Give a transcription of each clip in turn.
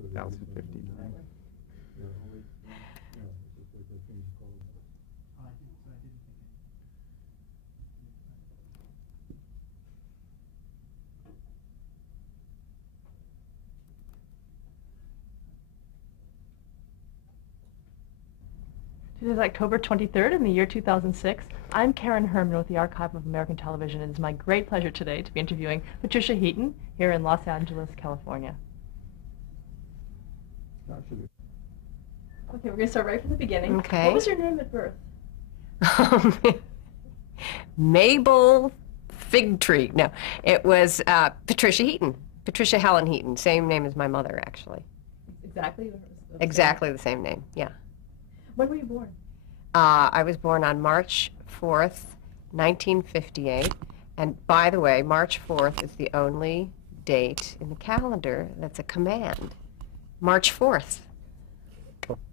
2059. It is October 23rd in the year 2006. I'm Karen Herman with the Archive of American Television. It is my great pleasure today to be interviewing Patricia Heaton here in Los Angeles, California. Okay, we're going to start right from the beginning. Okay. What was your name at birth? Mabel Fig Tree. No, it was Patricia Heaton. Patricia Helen Heaton. Same name as my mother, actually. Exactly? Exactly the same name, yeah. When were you born? I was born on March 4th, 1958. And by the way, March 4th is the only date in the calendar that's a command. March 4th.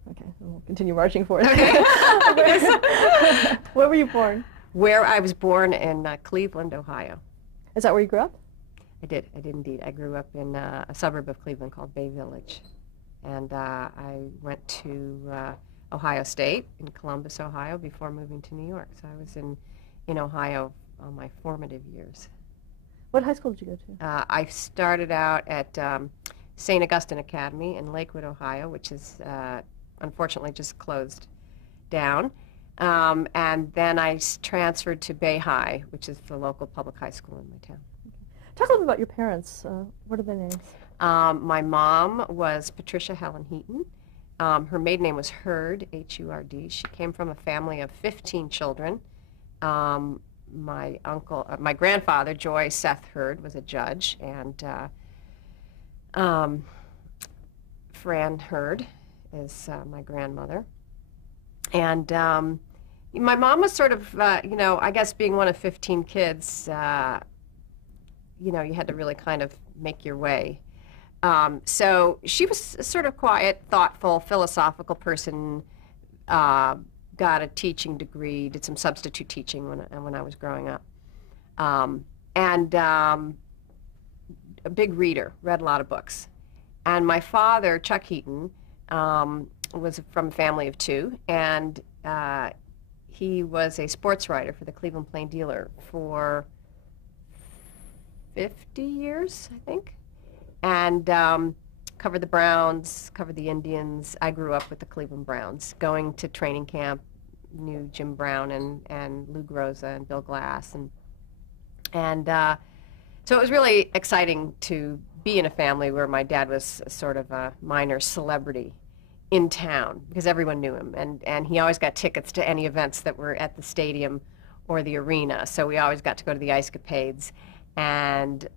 Okay, we'll continue marching forth. Where were you born? Where I was born in Cleveland, Ohio. Is that where you grew up? I did indeed. I grew up in a suburb of Cleveland called Bay Village. And I went to Ohio State in Columbus, Ohio, before moving to New York. So I was in Ohio all my formative years. What high school did you go to? I started out at St. Augustine Academy in Lakewood, Ohio, which is unfortunately just closed down. And then I transferred to Bay High, which is the local public high school in my town. Talk a little bit about your parents. What are their names? My mom was Patricia Helen Heaton. Her maiden name was Hurd, H-U-R-D. She came from a family of 15 children. My grandfather, Joy Seth Hurd, was a judge, and Fran Hurd is my grandmother. And my mom was sort of, I guess being one of 15 kids, you had to really kind of make your way. So she was a sort of quiet, thoughtful, philosophical person, got a teaching degree, did some substitute teaching when I was growing up, and a big reader, read a lot of books. And my father, Chuck Heaton, was from a family of two, and he was a sports writer for the Cleveland Plain Dealer for 50 years, I think. And covered the Browns, covered the Indians. I grew up with the Cleveland Browns, going to training camp, knew Jim Brown and Lou Groza and Bill Glass. And so it was really exciting to be in a family where my dad was sort of a minor celebrity in town, because everyone knew him. And he always got tickets to any events that were at the stadium or the arena. So we always got to go to the Ice-Capades. And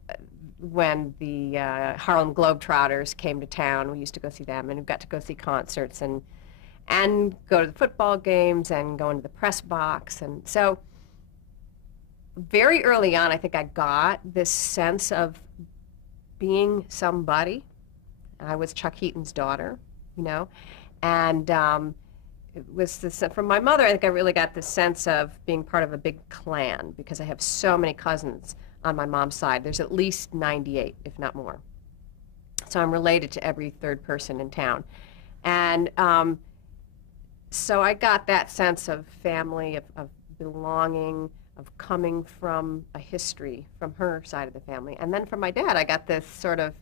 when the Harlem Globetrotters came to town, we used to go see them, and we got to go see concerts and go to the football games and go into the press box. And so very early on, I think I got this sense of being somebody. I was Chuck Heaton's daughter, and it was this, from my mother, I think I really got this sense of being part of a big clan, because I have so many cousins on my mom's side. There's at least 98, if not more. So I'm related to every third person in town. And so I got that sense of family, of belonging, of coming from a history from her side of the family. And then from my dad, I got this sort of,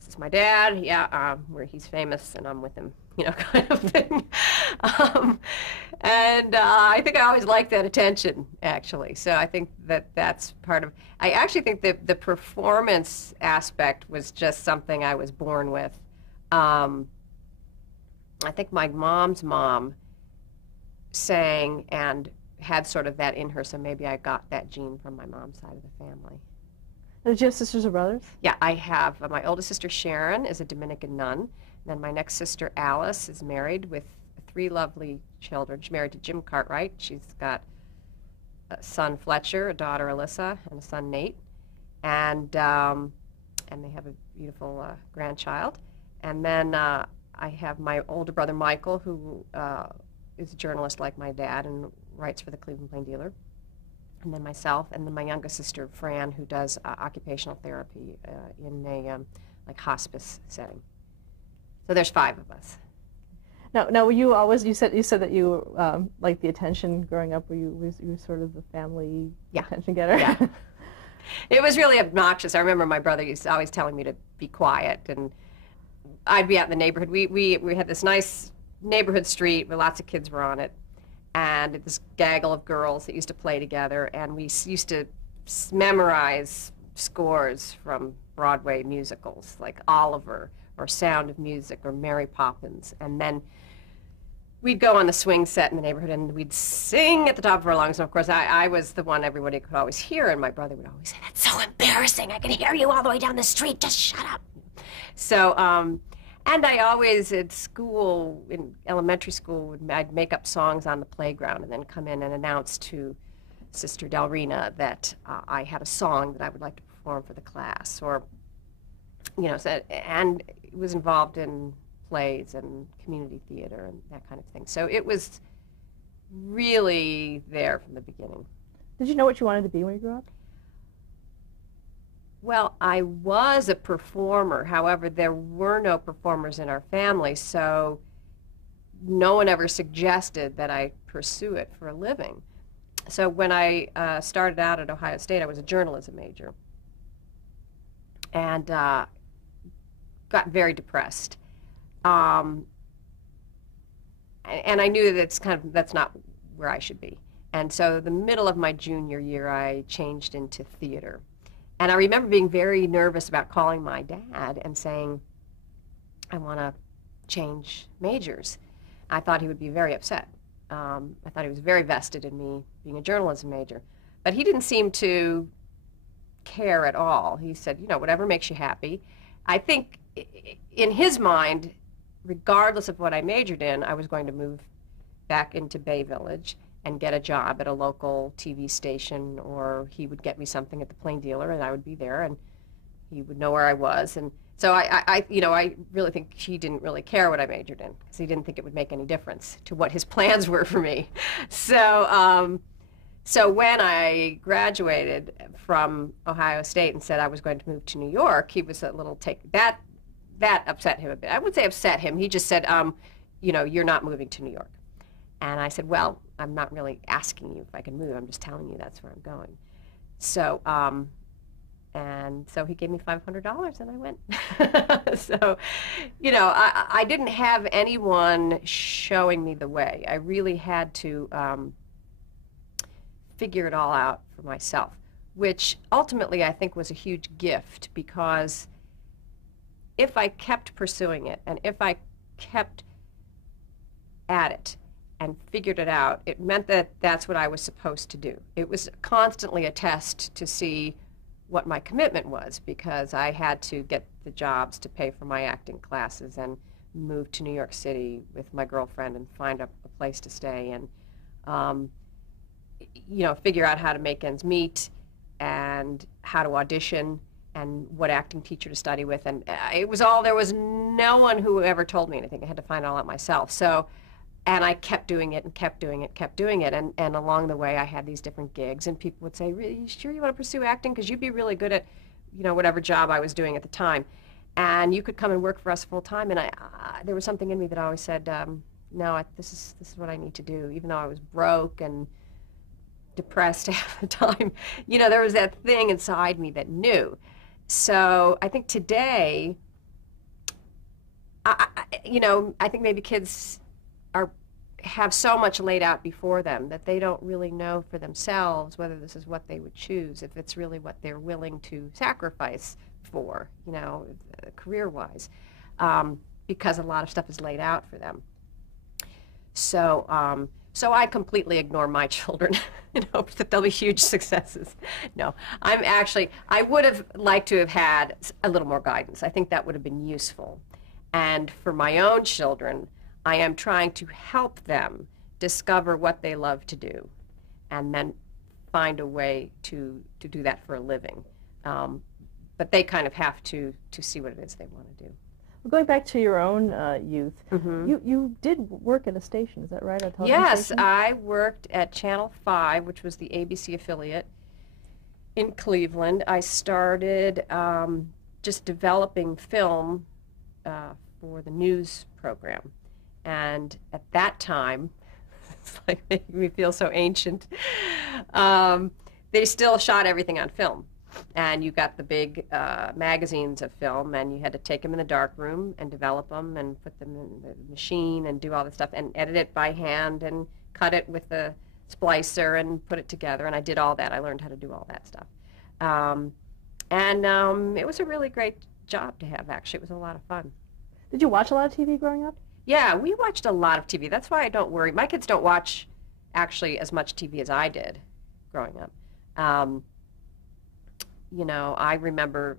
this is my dad, where he's famous and I'm with him, kind of thing. And I think I always liked that attention, actually. So I think that's part of, I actually think that the performance aspect was just something I was born with. I think my mom's mom sang and had sort of that in her, so maybe I got that gene from my mom's side of the family. Did you have sisters or brothers? Yeah, I have. My oldest sister, Sharon, is a Dominican nun. And then my next sister, Alice, is married with 3 lovely children. She's married to Jim Cartwright. She's got a son, Fletcher, a daughter, Alyssa, and a son, Nate. And they have a beautiful grandchild. And then I have my older brother, Michael, who is a journalist like my dad and writes for the Cleveland Plain Dealer. And then myself, and then my youngest sister, Fran, who does occupational therapy in like hospice setting. So there's 5 of us. Now, were you always, you said that you liked the attention growing up, were you sort of the family attention getter? Yeah. It was really obnoxious. I remember my brother used to always telling me to be quiet, and I'd be out in the neighborhood. We had this nice neighborhood street where lots of kids were on it, and this gaggle of girls that used to play together, and we used to memorize scores from Broadway musicals like Oliver or Sound of Music or Mary Poppins, and then we'd go on the swing set in the neighborhood and we'd sing at the top of our lungs. And of course, I was the one everybody could always hear, and my brother would always say, "That's so embarrassing. I can hear you all the way down the street. Just shut up." So, and I always at school, in elementary school, I'd make up songs on the playground and then come in and announce to Sister Delrina that I had a song that I would like to perform for the class, or, you know, so, and was involved in plays and community theater and that kind of thing. So it was really there from the beginning. Did you know what you wanted to be when you grew up? Well, I was a performer. However, there were no performers in our family, so no one ever suggested that I pursue it for a living. So when I started out at Ohio State, I was a journalism major, and got very depressed. And I knew that that's not where I should be. And so the middle of my junior year, I changed into theater. And I remember being very nervous about calling my dad and saying, "I want to change majors." I thought he would be very upset. I thought he was very vested in me being a journalism major. But he didn't seem to care at all. He said, "You know, whatever makes you happy." I think in his mind, regardless of what I majored in, I was going to move back into Bay Village and get a job at a local TV station, or he would get me something at the Plain Dealer and I would be there and he would know where I was. And so I really think he didn't really care what I majored in, because he didn't think it would make any difference to what his plans were for me. So, so when I graduated from Ohio State and said I was going to move to New York, he was a little that upset him a bit. I wouldn't say upset him. He just said, you know, "You're not moving to New York." And I said, "Well, I'm not really asking you if I can move. I'm just telling you that's where I'm going." So, and so he gave me $500 and I went. So, you know, I didn't have anyone showing me the way. I really had to figure it all out for myself, which ultimately I think was a huge gift, because if I kept pursuing it and if I kept at it and figured it out, it meant that that's what I was supposed to do. It was constantly a test to see what my commitment was, because I had to get the jobs to pay for my acting classes and move to New York City with my girlfriend and find a place to stay and, you know, figure out how to make ends meet and how to audition and what acting teacher to study with. And it was all, there was no one who ever told me anything. I had to find it all out myself. So, and I kept doing it and kept doing it, kept doing it. And along the way, I had these different gigs, and people would say, "Really, you sure you want to pursue acting? Because you'd be really good at, you know, whatever job I was doing at the time. And you could come and work for us full time." And there was something in me that I always said, "No, this is what I need to do." Even though I was broke and depressed half the time, you know, there was that thing inside me that knew. So I think today, you know, I think maybe kids have so much laid out before them that they don't really know for themselves whether this is what they would choose, if it's really what they're willing to sacrifice for, you know, career-wise, because a lot of stuff is laid out for them. So, so I completely ignore my children in hopes that they'll be huge successes. No, I would have liked to have had a little more guidance. I think that would have been useful. And for my own children, I am trying to help them discover what they love to do and then find a way to do that for a living. But they kind of have to see what it is they want to do. Well, going back to your own youth, Mm-hmm. you did work at a station, is that right? A television Yes, station? I worked at Channel 5, which was the ABC affiliate in Cleveland. I started just developing film for the news program. And at that time, it's like making me feel so ancient, they still shot everything on film. And you got the big magazines of film, and you had to take them in the dark room and develop them and put them in the machine and do all this stuff and edit it by hand and cut it with the splicer and put it together. And I did all that. I learned how to do all that stuff. It was a really great job to have, actually. It was a lot of fun. Did you watch a lot of TV growing up? Yeah, we watched a lot of TV. That's why I don't worry. My kids don't watch, actually, as much TV as I did growing up. You know, I remember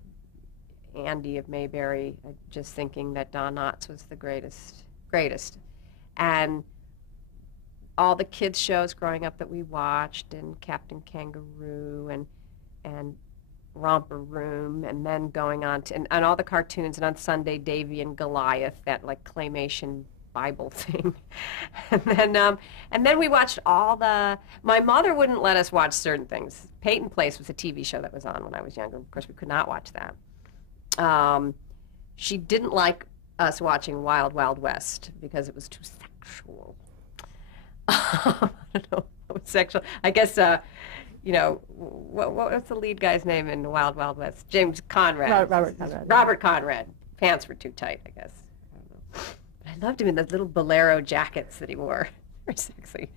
Andy of Mayberry just thinking that Don Knotts was the greatest. And all the kids shows growing up that we watched, and Captain Kangaroo and Romper Room, and then going on to, and all the cartoons, and on Sunday, Davy and Goliath, that like claymation Bible thing. And then we watched all the, my mother wouldn't let us watch certain things. Peyton Place was a TV show that was on when I was younger. Of course, we could not watch that. She didn't like us watching Wild Wild West because it was too sexual. I don't know, sexual. I guess, you know, what's the lead guy's name in Wild Wild West? James Conrad. Robert Conrad. Robert Conrad. Pants were too tight, I guess. I don't know. But I loved him in those little bolero jackets that he wore. Very sexy.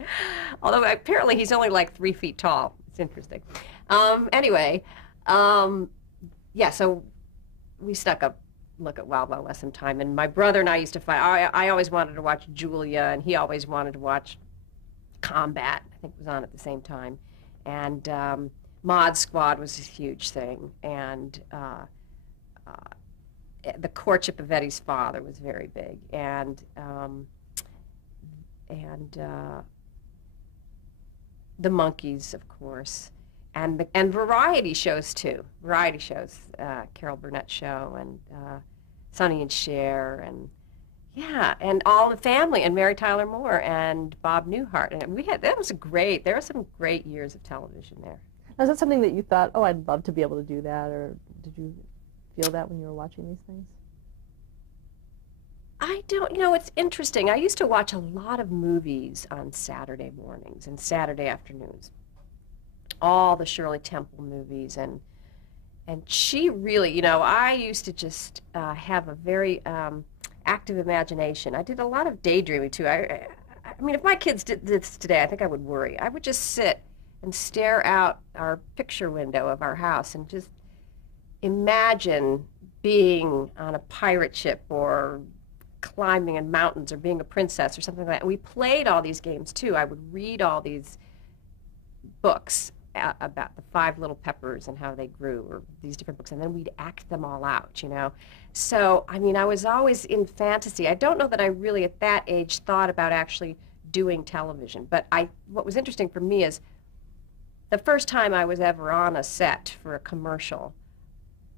Although apparently he's only like 3 feet tall. It's interesting. Anyway, yeah, so we stuck up look at Wild Wild West sometime, and my brother and I used to fight. I always wanted to watch Julia, and he always wanted to watch Combat. I think it was on at the same time. And Mod Squad was a huge thing, and the courtship of Eddie's father was very big, and the Monkees, of course, and variety shows too. Variety shows, Carol Burnett's show, and Sonny and Cher, and yeah, and All in the Family, and Mary Tyler Moore, and Bob Newhart, and there were some great years of television there. Now, is that something that you thought, oh, I'd love to be able to do that, or did you feel that when you were watching these things? I don't, you know, it's interesting. I used to watch a lot of movies on Saturday mornings and Saturday afternoons. All the Shirley Temple movies, and she really, you know, I used to just have a very active imagination. I did a lot of daydreaming too. I mean, if my kids did this today, I think I would worry. I would just sit and stare out our picture window of our house and just imagine being on a pirate ship or climbing in mountains or being a princess or something like that. And we played all these games too. I would read all these books about the 5 Little Peppers and how they grew, or these different books, and then we'd act them all out, you know. So, I mean, I was always in fantasy. I don't know that I really at that age thought about actually doing television, but what was interesting for me is the first time I was ever on a set for a commercial,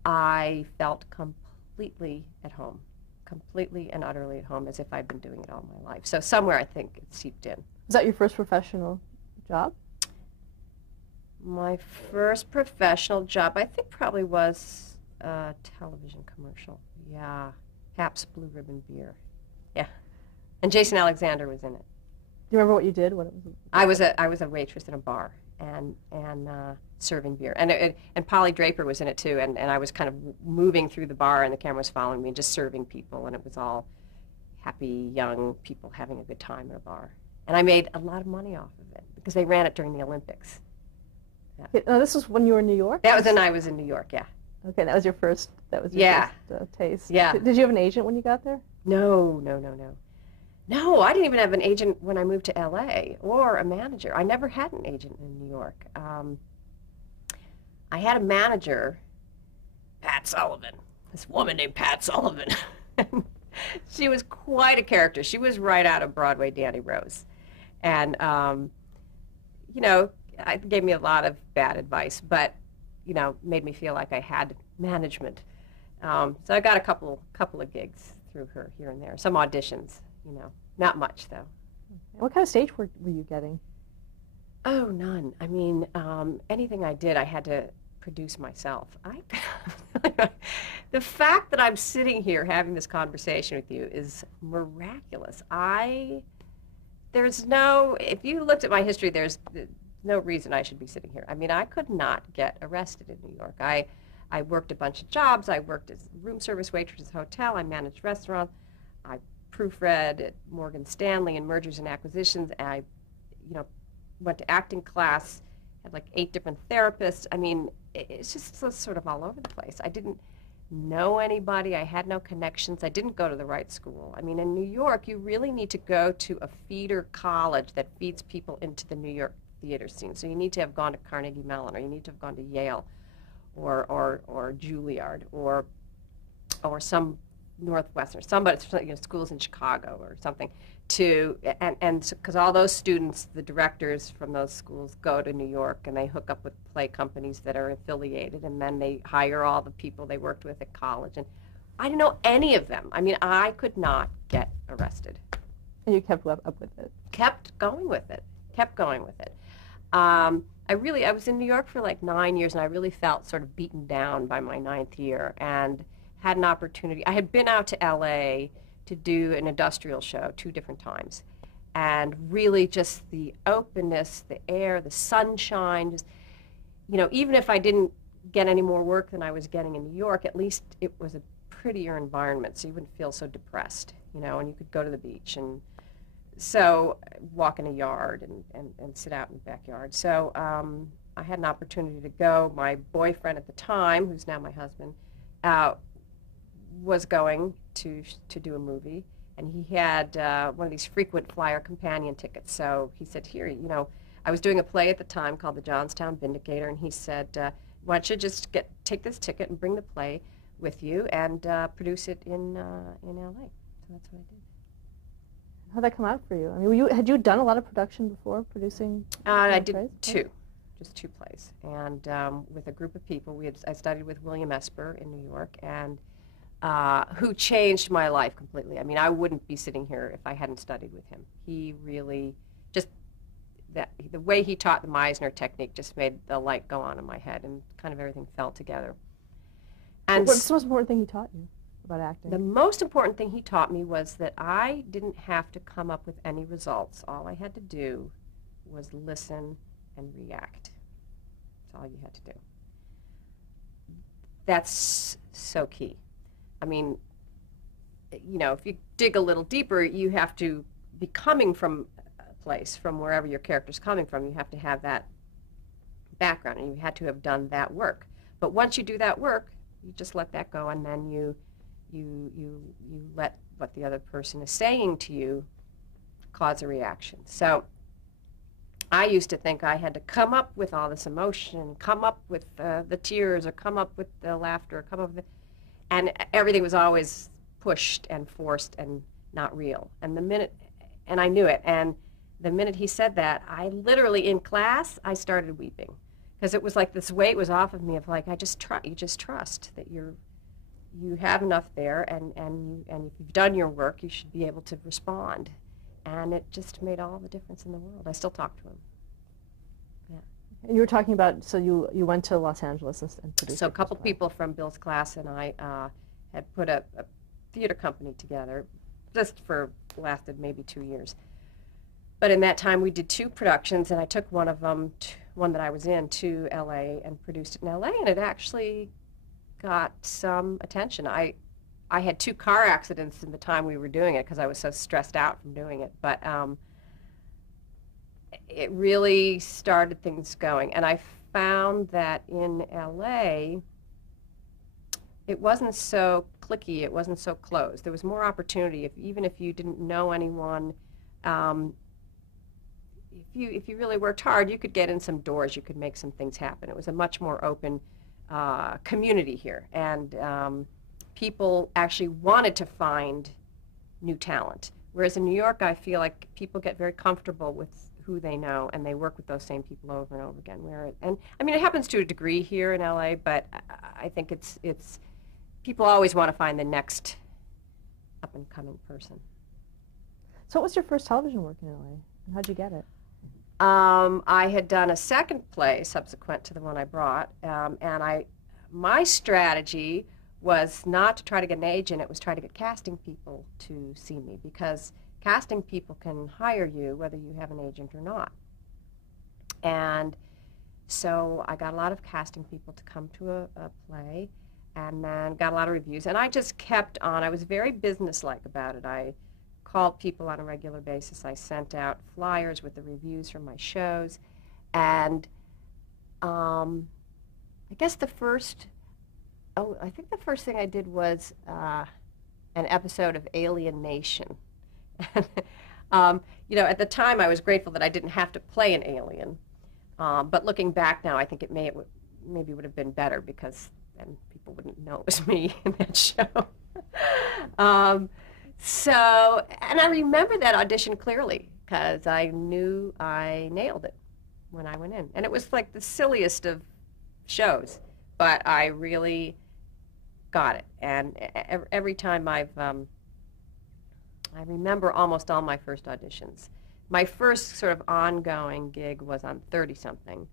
I felt completely at home, completely and utterly at home, as if I'd been doing it all my life. So somewhere I think it seeped in. Was that your first professional job? My first professional job, I think, probably was a television commercial. Yeah, Pabst Blue Ribbon beer. Yeah, and Jason Alexander was in it. Do you remember what you did? What it was? I was a waitress in a bar and serving beer, and Polly Draper was in it too. And I was kind of moving through the bar, and the camera was following me, and just serving people, and it was all happy young people having a good time at a bar. And I made a lot of money off of it because they ran it during the Olympics. Yeah. Oh, this was when you were in New York? That was when I was in New York, yeah. Okay, that was your first taste. Yeah. Did you have an agent when you got there? No. No, I didn't even have an agent when I moved to L.A. or a manager. I never had an agent in New York. I had a manager, Pat Sullivan, this woman named Pat Sullivan. She was quite a character. She was right out of Broadway Danny Rose. And, you know, it gave me a lot of bad advice, but, you know, made me feel like I had management. So I got a couple of gigs through her here and there, some auditions, you know, not much though. What kind of stage work were you getting? Oh, none. I mean, anything I did, I had to produce myself. The fact that I'm sitting here having this conversation with you is miraculous. If you looked at my history, there's no reason I should be sitting here. I mean, I could not get arrested in New York. I worked a bunch of jobs. I worked as room service waitress at a hotel. I managed restaurants. I proofread at Morgan Stanley in mergers and acquisitions. I, went to acting class, had like 8 different therapists. I mean, it's just sort of all over the place. I didn't know anybody. I had no connections. I didn't go to the right school. I mean, in New York, you really need to go to a feeder college that feeds people into the New York theater scene. So you need to have gone to Carnegie Mellon, or you need to have gone to Yale, or Juilliard, or some Northwestern, somebody, schools in Chicago or something, because all those students, the directors from those schools, go to New York and they hook up with play companies that are affiliated, and then they hire all the people they worked with at college. And I didn't know any of them. I mean, I could not get arrested. And you kept up with it? Kept going with it. I was in New York for like 9 years, and I really felt sort of beaten down by my 9th year, and had an opportunity. I had been out to LA to do an industrial show 2 different times, and really just the openness, the air, the sunshine, just, even if I didn't get any more work than I was getting in New York, at least it was a prettier environment, so you wouldn't feel so depressed, and you could go to the beach and so walk in a yard and sit out in the backyard. So I had an opportunity to go. My boyfriend at the time, who's now my husband, was going to do a movie, and he had one of these frequent flyer companion tickets. So he said, here, I was doing a play at the time called The Johnstown Vindicator, and he said, why don't you just take this ticket and bring the play with you and produce it in LA. So that's what I did. How'd that come out for you? I mean, had you done a lot of production before, producing? I did plays? 2, just 2 plays, and with a group of people. I studied with William Esper in New York, and who changed my life completely. I mean, I wouldn't be sitting here if I hadn't studied with him. He really the way he taught the Meisner technique just made the light go on in my head, and kind of everything fell together. And what's the most important thing he taught you about acting? The most important thing he taught me was that I didn't have to come up with any results. All I had to do was listen and react. That's all you had to do. That's so key. I mean, if you dig a little deeper, you have to be coming from a place, from wherever your character's coming from. You have to have that background, and you had to have done that work. But once you do that work, you just let that go, and then you let what the other person is saying to you cause a reaction. So I used to think I had to come up with all this emotion, come up with the tears, or come up with the laughter, or come up with and everything was always pushed and forced and not real. And I knew it, and the minute he said that, I literally, in class, I started weeping, because it was like this weight was off of me of like, you just trust that you have enough there, and if you've done your work, you should be able to respond. And it just made all the difference in the world. I still talk to him. Yeah. And you were talking about, so you went to Los Angeles and produced. So a couple people from Bill's class and I had put a theater company together, lasted maybe 2 years. But in that time we did 2 productions, and I took one of them, one that I was in, to LA and produced it in LA, and it actually got some attention. I had 2 car accidents in the time we were doing it because I was so stressed out from doing it, but it really started things going. And I found that in LA, it wasn't so cliquey, it wasn't so closed. There was more opportunity, even if you didn't know anyone. If you really worked hard, you could get in some doors, you could make some things happen. It was a much more open community here, and people actually wanted to find new talent. Whereas in New York, I feel like people get very comfortable with who they know, and they work with those same people over and over again. And I mean, it happens to a degree here in LA, but I think it's people always want to find the next up-and-coming person. So what was your first television work in LA, and how'd you get it? I had done a second play subsequent to the one I brought, and my strategy was not to try to get an agent, it was try to get casting people to see me, because casting people can hire you whether you have an agent or not. And so I got a lot of casting people to come to a play, and then got a lot of reviews, and I just kept on. I was very businesslike about it. I called people on a regular basis. I sent out flyers with the reviews from my shows, and I guess I think the first thing I did was an episode of Alien Nation. You know, at the time I was grateful that I didn't have to play an alien, but looking back now, I think maybe would have been better, because then people wouldn't know it was me in that show. And I remember that audition clearly, because I knew I nailed it when I went in. And it was like the silliest of shows, but I really got it. And every time I remember almost all my first auditions. My first sort of ongoing gig was on 30-something.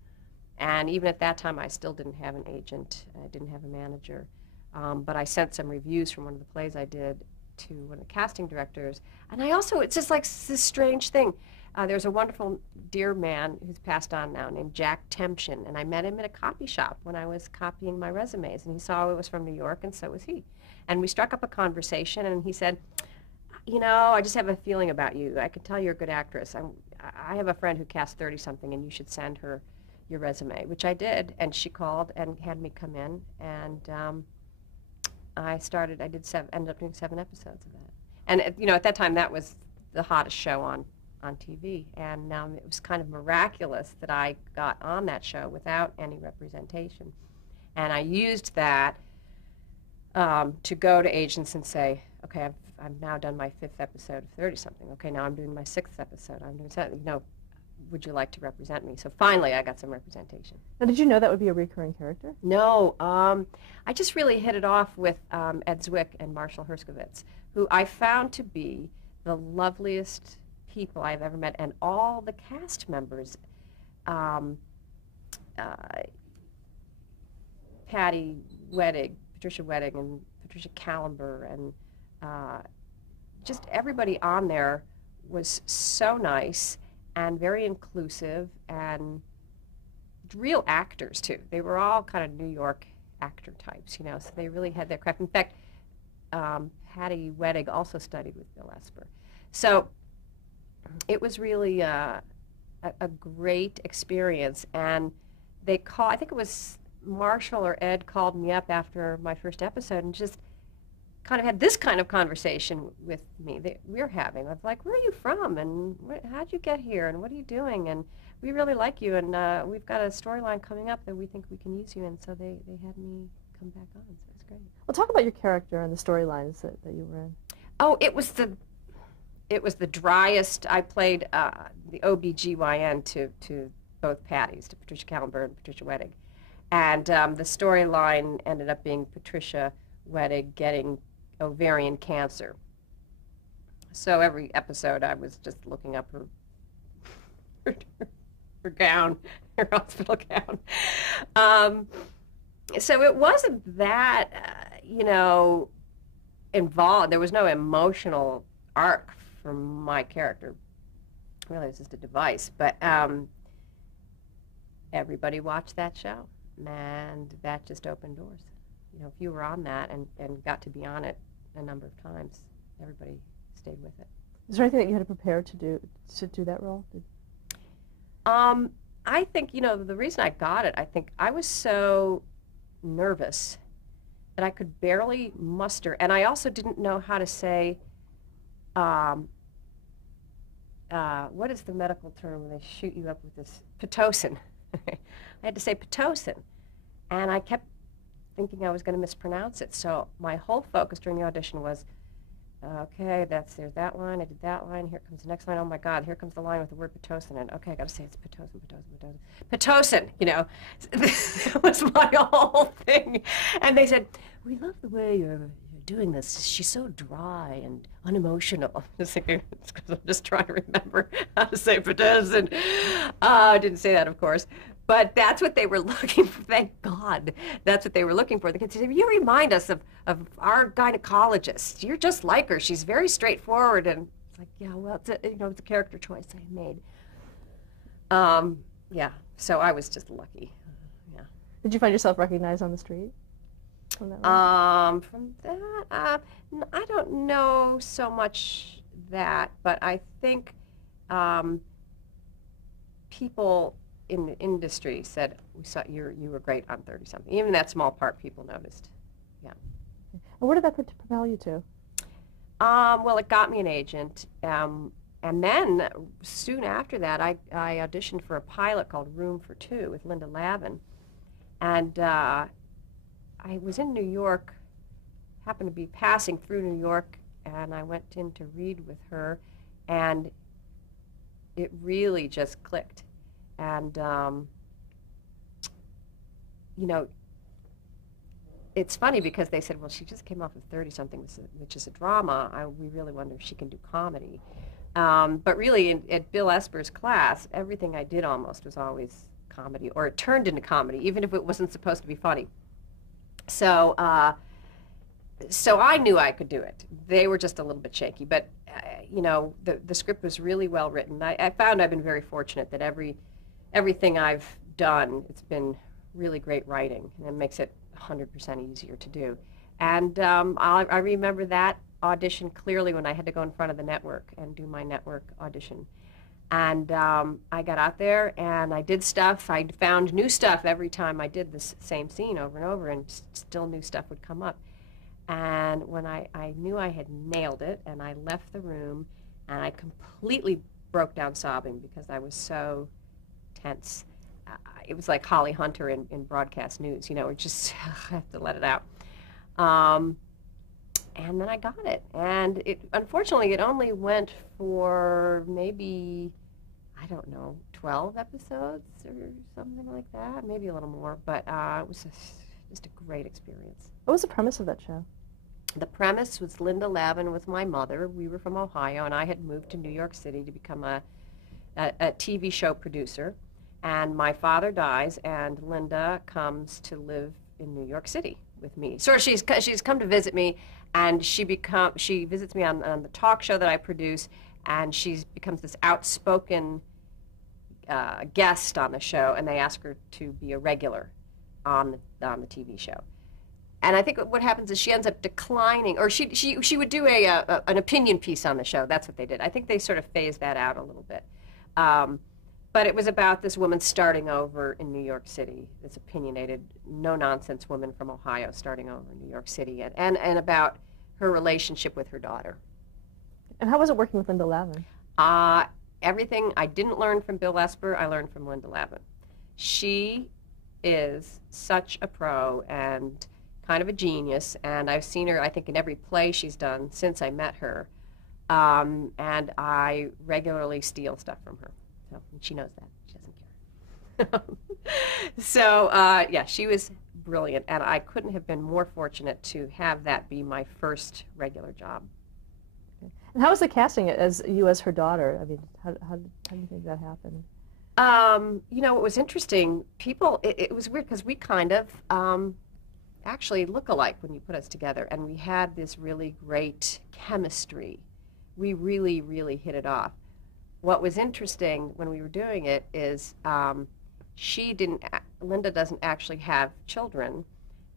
And even at that time, I still didn't have an agent. I didn't have a manager. But I sent some reviews from one of the plays I did to one of the casting directors. And I also, it's just like this strange thing. There's a wonderful dear man who's passed on now named Jack Temchin, and I met him in a copy shop when I was copying my resumes, and he saw I was from New York, and so was he. And we struck up a conversation, and he said, you know, I just have a feeling about you. I can tell you're a good actress. I have a friend who cast 30-something, and you should send her your resume, which I did, and she called and had me come in, and ended up doing 7 episodes of that. And, you know, at that time, that was the hottest show on TV, and it was kind of miraculous that I got on that show without any representation. And I used that to go to agents and say, okay, I've now done my 5th episode of 30-something. Okay, now I'm doing my 6th episode. I'm doing 7, you know, would you like to represent me? So finally I got some representation. Now, did you know that would be a recurring character? No, I just really hit it off with Ed Zwick and Marshall Herskovitz, who I found to be the loveliest people I've ever met, and all the cast members, Patty Wedig, Patricia Wedig, and Patricia Callenber, and just everybody on there was so nice and very inclusive, and real actors too. They were all kind of New York actor types, you know, so they really had their craft. In fact, Patty Wedig also studied with Bill Esper. So it was really a great experience, and I think it was Marshall or Ed called me up after my first episode and just kind of had this kind of conversation with me that we're having. I was like, where are you from, and how'd you get here, and what are you doing, and we really like you, and we've got a storyline coming up that we think we can use you in. So they had me come back on, so it's great. Well, talk about your character and the storylines that you were in. Oh, it was the driest. I played the OBGYN to both Patties, to Patricia Callenber and Patricia Wedig. And the storyline ended up being Patricia Wedig getting ovarian cancer. So every episode I was just looking up her gown, her hospital gown. So it wasn't that, you know, involved. There was no emotional arc for my character. Really, it's just a device. But everybody watched that show, and that just opened doors. You know, if you were on that and got to be on it a number of times, everybody stayed with it. Is there anything that you had to prepare to do that role? I think, you know, the reason I got it, I think I was so nervous that I could barely muster, and I also didn't know how to say, what is the medical term when they shoot you up with this? Pitocin. I had to say Pitocin, and I kept thinking I was going to mispronounce it. So my whole focus during the audition was, okay, there's that line, I did that line, here comes the next line, oh my God, here comes the line with the word Pitocin, and okay, I got to say it's Pitocin, you know. That was my whole thing. And they said, we love the way you're doing this? She's so dry and unemotional. I'm just thinking, it's 'cause I'm just trying to remember how to say Patricia. And I didn't say that, of course. But that's what they were looking for. Thank God. That's what they were looking for. They could say, you remind us of our gynecologist. You're just like her. She's very straightforward. And it's like, yeah, well, it's a character choice I made. Yeah, so I was just lucky. Yeah. Did you find yourself recognized on the street? From that, I don't know so much that, but I think people in the industry said, we saw you were great on 30-something. Even that small part, people noticed. Yeah. And where did that propel you to? Well, it got me an agent. And then, soon after that, I auditioned for a pilot called Room for Two with Linda Lavin. And I was in New York, happened to be passing through New York, and I went in to read with her, and it really just clicked. And, it's funny because they said, well, she just came off of 30-something, which is a drama. We really wonder if she can do comedy. But really, at Bill Esper's class, everything I did almost was always comedy, or it turned into comedy, even if it wasn't supposed to be funny. So, so I knew I could do it. They were just a little bit shaky, but the script was really well written. I found I've been very fortunate that everything I've done, it's been really great writing, and it makes it 100% easier to do. And I remember that audition clearly when I had to go in front of the network and do my network audition. And I got out there and I did stuff. I found new stuff every time I did this same scene over and over, and still new stuff would come up. And when I knew I had nailed it, and I left the room, and I completely broke down sobbing because I was so tense. It was like Holly Hunter in broadcast news, it just, I have to let it out. And then I got it. And unfortunately, it only went for maybe, I don't know, 12 episodes or something like that, maybe a little more. But it was just a great experience. What was the premise of that show? The premise was Linda Lavin with my mother. We were from Ohio, and I had moved to New York City to become a TV show producer. And my father dies, and Linda comes to live in New York City with me. So she's come to visit me, and she visits me on the talk show that I produce, and she becomes this outspoken guest on the show, and they ask her to be a regular on the TV show. And I think what happens is she ends up declining, or she would do an opinion piece on the show. That's what they did. I think they sort of phased that out a little bit. But it was about this woman starting over in New York City, this opinionated, no-nonsense woman from Ohio starting over in New York City, and about her relationship with her daughter. And how was it working with Linda Lavin? Everything I didn't learn from Bill Esper, I learned from Linda Lavin. She is such a pro and kind of a genius, and I've seen her, I think, in every play she's done since I met her, and I regularly steal stuff from her. So, and she knows that. She doesn't care. So, yeah, she was brilliant, and I couldn't have been more fortunate to have that be my first regular job. And how was the casting as her daughter? I mean, how do you think that happened? It was interesting. It was weird because we kind of actually look alike when you put us together, and we had this really great chemistry. We really, really hit it off. What was interesting when we were doing it is Linda doesn't actually have children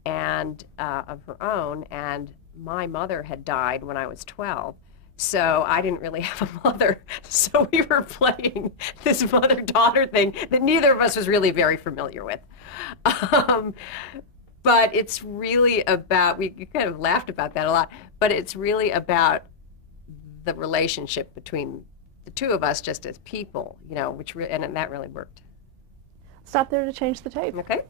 and of her own, and my mother had died when I was 12, so I didn't really have a mother. So we were playing this mother-daughter thing that neither of us was really very familiar with. But it's really about, we kind of laughed about that a lot, but it's really about the relationship between the two of us just as people, and that really worked. Stop there to change the tape. Okay.